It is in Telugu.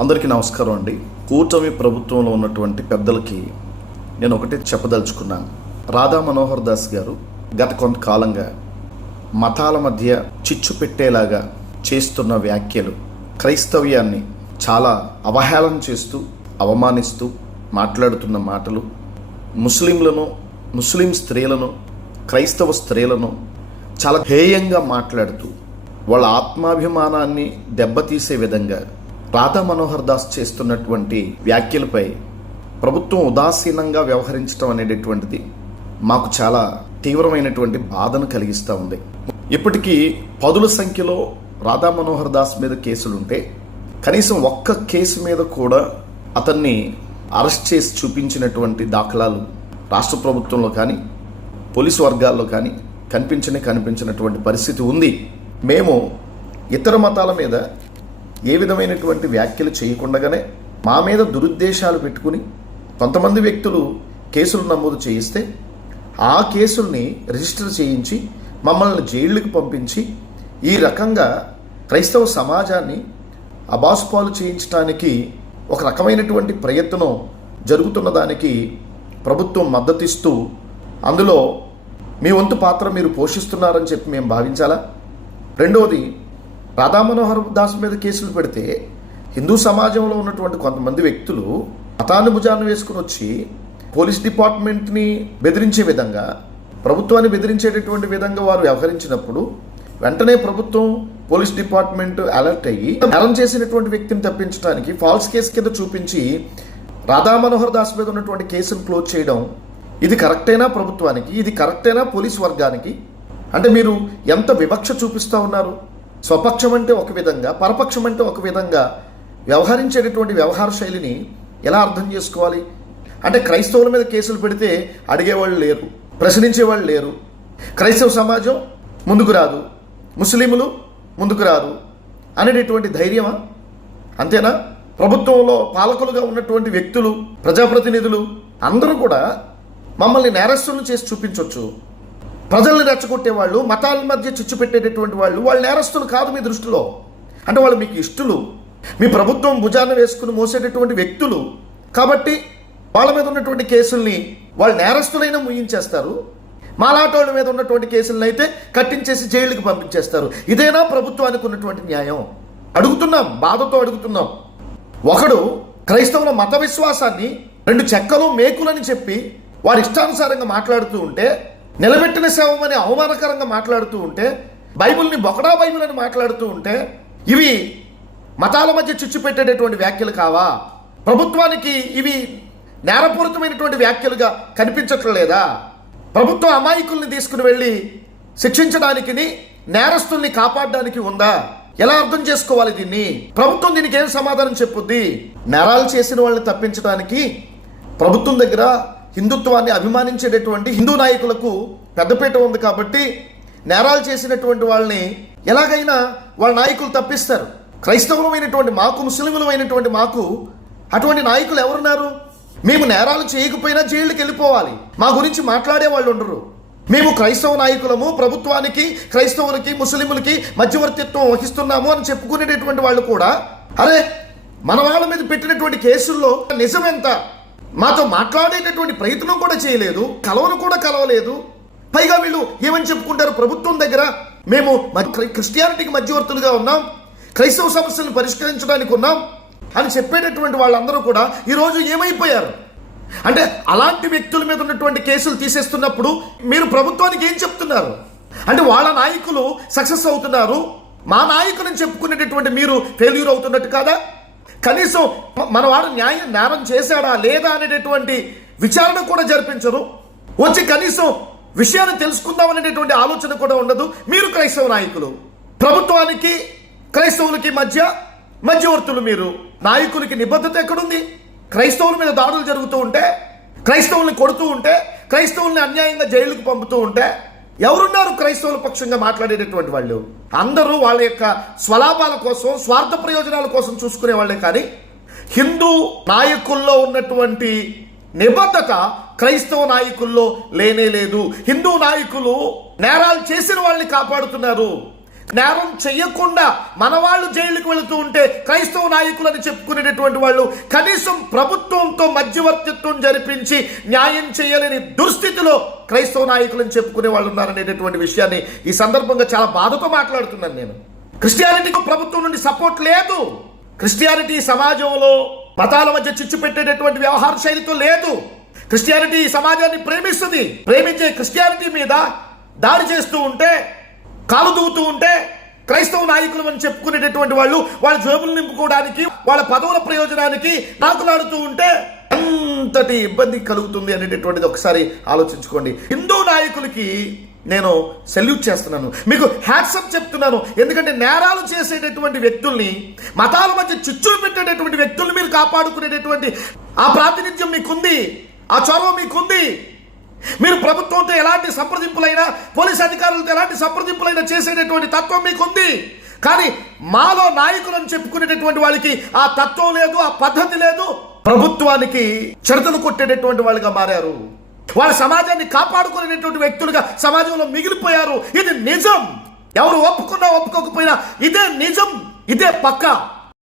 అందరికీ నమస్కారం అండి. కూటమి ప్రభుత్వంలో ఉన్నటువంటి పెద్దలకి నేను ఒకటే చెప్పదలుచుకున్నాను. రాధా మనోహర్ దాస్ గారు గత కొంతకాలంగా మతాల మధ్య చిచ్చు పెట్టేలాగా చేస్తున్న వ్యాఖ్యలు, క్రైస్తవ్యాన్ని చాలా అవహేళన చేస్తూ అవమానిస్తూ మాట్లాడుతున్న మాటలు, ముస్లిం స్త్రీలను, క్రైస్తవ స్త్రీలను చాలా హేయంగా మాట్లాడుతూ వాళ్ళ ఆత్మాభిమానాన్ని దెబ్బతీసే విధంగా రాధా మనోహర్ దాస్ చేస్తున్నటువంటి వ్యాఖ్యలపై ప్రభుత్వం ఉదాసీనంగా వ్యవహరించడం అనేటటువంటిది మాకు చాలా తీవ్రమైనటువంటి బాధను కలిగిస్తూ ఉంది. ఇప్పటికీ పదుల సంఖ్యలో రాధా మనోహర్ దాస్ మీద కేసులుంటే కనీసం ఒక్క కేసు మీద కూడా అతన్ని అరెస్ట్ చేసి చూపించినటువంటి దాఖలాలు రాష్ట్ర ప్రభుత్వంలో కానీ పోలీసు వర్గాల్లో కానీ కనిపించినటువంటి పరిస్థితి ఉంది. మేము ఇతర మతాల మీద ఏ విధమైనటువంటి వ్యాఖ్యలు చేయకుండానే మా మీద దురుద్దేశాలు పెట్టుకుని కొంతమంది వ్యక్తులు కేసులు నమోదు చేయిస్తే ఆ కేసుల్ని రిజిస్టర్ చేయించి మమ్మల్ని జైళ్ళకి పంపించి ఈ రకంగా క్రైస్తవ సమాజాన్ని అబాసుపాలు చేయించడానికి ఒక రకమైనటువంటి ప్రయత్నం జరుగుతున్న దానికి ప్రభుత్వం మద్దతిస్తూ అందులో మీ వంతు పాత్ర మీరు పోషిస్తున్నారని చెప్పి మేము భావించాలా? రెండవది, రాధా మనోహర్ దాస్ మీద కేసులు పెడితే హిందూ సమాజంలో ఉన్నటువంటి కొంతమంది వ్యక్తులు మతాన్ని భుజాన్ని వేసుకుని వచ్చి పోలీస్ డిపార్ట్మెంట్ని బెదిరించే విధంగా, ప్రభుత్వాన్ని బెదిరించేటటువంటి విధంగా వారు వ్యవహరించినప్పుడు వెంటనే ప్రభుత్వం, పోలీస్ డిపార్ట్మెంట్ అలర్ట్ అయ్యి నేరం చేసినటువంటి వ్యక్తిని తప్పించడానికి ఫాల్స్ కేసు కింద చూపించి రాధా మనోహర్ దాస్ మీద ఉన్నటువంటి కేసును క్లోజ్ చేయడం, ఇది కరెక్టేనా ప్రభుత్వానికి? ఇది కరెక్టేనా పోలీస్ వర్గానికి? అంటే మీరు ఎంత వివక్ష చూపిస్తూ ఉన్నారు? స్వపక్షం అంటే ఒక విధంగా, పరపక్షం అంటే ఒక విధంగా వ్యవహరించేటటువంటి వ్యవహార శైలిని ఎలా అర్థం చేసుకోవాలి? అంటే క్రైస్తవుల మీద కేసులు పెడితే అడిగేవాళ్ళు లేరు, ప్రశ్నించేవాళ్ళు లేరు, క్రైస్తవ సమాజం ముందుకు రాదు, ముస్లింలు ముందుకు రారు అనేటటువంటి ధైర్యమా? అంతేనా? ప్రభుత్వంలో పాలకులుగా ఉన్నటువంటి వ్యక్తులు, ప్రజాప్రతినిధులు అందరూ కూడా మమ్మల్ని నేరస్తులను చేసి చూపించవచ్చు. ప్రజల్ని రెచ్చగొట్టేవాళ్ళు, మతాల మధ్య చిచ్చు పెట్టేటటువంటి వాళ్ళు నేరస్తులు కాదు మీ దృష్టిలో. అంటే వాళ్ళు మీకు ఇష్టలు, మీ ప్రభుత్వం భుజాన్ని వేసుకుని మోసేటటువంటి వ్యక్తులు. కాబట్టి వాళ్ళ మీద ఉన్నటువంటి కేసుల్ని వాళ్ళు నేరస్తులైనా ముగించేస్తారు, మాలాటోళ్ళ మీద ఉన్నటువంటి కేసులను అయితే కట్టించేసి జైలుకి పంపించేస్తారు. ఇదేనా ప్రభుత్వానికి ఉన్నటువంటి న్యాయం? అడుగుతున్నాం, బాధతో అడుగుతున్నాం. ఒకడు క్రైస్తవుల మత విశ్వాసాన్ని రెండు చెక్కలు మేకులని చెప్పి వారి ఇష్టానుసారంగా మాట్లాడుతూ ఉంటే, నిలబెట్టిన శవమని అవమానకరంగా మాట్లాడుతూ ఉంటే, బైబిల్ని బొకడా బైబిల్ అని మాట్లాడుతూ ఉంటే, ఇవి మతాల మధ్య చిచ్చు పెట్టేటటువంటి వ్యాఖ్యలు కావా? ప్రభుత్వానికి ఇవి నేరపూరితమైనటువంటి వ్యాఖ్యలుగా కనిపించట్లేదా? ప్రభుత్వం అమాయకుల్ని తీసుకుని వెళ్ళి శిక్షించడానికి, నేరస్తుల్ని కాపాడడానికి ఉందా? ఎలా అర్థం చేసుకోవాలి దీన్ని? ప్రభుత్వం దీనికి ఏం సమాధానం చెప్పుద్ది? నేరాలు చేసిన వాళ్ళని తప్పించడానికి ప్రభుత్వం దగ్గర హిందుత్వాన్ని అభిమానించేటటువంటి హిందూ నాయకులకు పెద్దపీట ఉంది కాబట్టి నేరాలు చేసినటువంటి వాళ్ళని ఎలాగైనా వాళ్ళ నాయకులు తప్పిస్తారు. క్రైస్తవులమైనటువంటి మాకు, ముస్లింలమైనటువంటి మాకు అటువంటి నాయకులు ఎవరున్నారు? మేము నేరాలు చేయకపోయినా జైలుకి వెళ్ళిపోవాలి, మా గురించి మాట్లాడే వాళ్ళు ఉండరు. మేము క్రైస్తవ నాయకులము, ప్రభుత్వానికి, క్రైస్తవులకి, ముస్లింలకి మధ్యవర్తిత్వం వహిస్తున్నాము అని చెప్పుకునేటటువంటి వాళ్ళు కూడా, అరే మన వాళ్ళ మీద పెట్టినటువంటి కేసుల్లో నిజమెంత? మాతో మాట్లాడేటటువంటి ప్రయత్నం కూడా చేయలేదు, కలవలేదు. పైగా వీళ్ళు ఏమని చెప్పుకుంటారు? ప్రభుత్వం దగ్గర మేము క్రిస్టియానిటీకి మధ్యవర్తులుగా ఉన్నాం, క్రైస్తవ సమస్యలను పరిష్కరించడానికి ఉన్నాం అని చెప్పేటటువంటి వాళ్ళందరూ కూడా ఈరోజు ఏమైపోయారు? అంటే అలాంటి వ్యక్తుల మీద ఉన్నటువంటి కేసులు తీసేస్తున్నప్పుడు మీరు ప్రభుత్వానికి ఏం చెప్తున్నారు? అంటే వాళ్ళ నాయకులు సక్సెస్ అవుతున్నారు, మా నాయకులను చెప్పుకునేటటువంటి మీరు ఫెయిల్యూర్ అవుతున్నట్టు కాదా? కనీసం మనవాడు నేరం చేశాడా లేదా అనేటటువంటి విచారణ కూడా జరిపించరు. వచ్చి కనీసం విషయాన్ని తెలుసుకుందాం అనేటటువంటి ఆలోచన కూడా ఉండదు. మీరు క్రైస్తవ నాయకులు, ప్రభుత్వానికి క్రైస్తవులకి మధ్యవర్తులు మీరు. నాయకులకి నిబద్ధత ఎక్కడుంది? క్రైస్తవుల మీద దాడులు జరుగుతూ ఉంటే, క్రైస్తవుల్ని కొడుతూ ఉంటే, క్రైస్తవుల్ని అన్యాయంగా జైలుకు పంపుతూ ఉంటే ఎవరున్నారు క్రైస్తవుల పక్షంగా మాట్లాడేటటువంటి వాళ్ళు? అందరూ వాళ్ళ యొక్క స్వలాభాల కోసం, స్వార్థ ప్రయోజనాల కోసం చూసుకునే వాళ్ళే. కానీ హిందూ నాయకుల్లో ఉన్నటువంటి నిబద్ధత క్రైస్తవ నాయకుల్లో లేనే లేదు. హిందూ నాయకులు నేరాలు చేసిన వాళ్ళని కాపాడుతున్నారు, నేరం చెయ్యకుండా మన వాళ్ళు జైలుకు వెళుతూ ఉంటే క్రైస్తవ నాయకులని చెప్పుకునేటటువంటి వాళ్ళు కనీసం ప్రభుత్వంతో మధ్యవర్తిత్వం జరిపించి న్యాయం చేయలేని దుస్థితిలో క్రైస్తవ నాయకులని చెప్పుకునే వాళ్ళు ఉన్నారనేటటువంటి విషయాన్ని ఈ సందర్భంగా చాలా బాధతో మాట్లాడుతున్నాను నేను. క్రిస్టియానిటీకి ప్రభుత్వం నుండి సపోర్ట్ లేదు. క్రిస్టియానిటీ సమాజంలో మతాల మధ్య చిచ్చు పెట్టేటటువంటి వ్యవహార శైలితో లేదు. క్రిస్టియానిటీ సమాజాన్ని ప్రేమిస్తుంది. ప్రేమించే క్రిస్టియానిటీ మీద దాడి చేస్తూ ఉంటే, కాలు దూవుతూ ఉంటే క్రైస్తవ నాయకులు అని చెప్పుకునేటటువంటి వాళ్ళు వాళ్ళ జేబులు నింపుకోవడానికి, వాళ్ళ పదవుల ప్రయోజనానికి నాకులాడుతూ ఉంటే ఎంతటి ఇబ్బంది కలుగుతుంది అనేటటువంటిది ఒకసారి ఆలోచించుకోండి. హిందూ నాయకులకి నేను సెల్యూట్ చేస్తున్నాను, మీకు హ్యాట్సప్ చెప్తున్నాను. ఎందుకంటే నేరాలు చేసేటటువంటి వ్యక్తుల్ని, మతాల మధ్య చిచ్చులు పెట్టేటటువంటి వ్యక్తుల్ని మీరు కాపాడుకునేటటువంటి ఆ ప్రాతినిధ్యం మీకుంది, ఆ చొరవ మీకుంది. మీరు ప్రభుత్వంతో ఎలాంటి సంప్రదింపులైనా, పోలీస్ అధికారులతో ఎలాంటి సంప్రదింపులైనా చేసేటటువంటి తత్వం మీకుంది. కానీ మాలో నాయకులను చెప్పుకునేటటువంటి వాళ్ళకి ఆ తత్వం లేదు, ఆ పద్ధతి లేదు. ప్రభుత్వానికి చెరతలు కొట్టేటటువంటి వాళ్ళుగా మారారు. వాళ్ళ సమాజాన్ని కాపాడుకునేటటువంటి వ్యక్తులుగా సమాజంలో మిగిలిపోయారు. ఇది నిజం. ఎవరు ఒప్పుకున్నా ఒప్పుకోకపోయినా ఇదే నిజం, ఇదే పక్కా.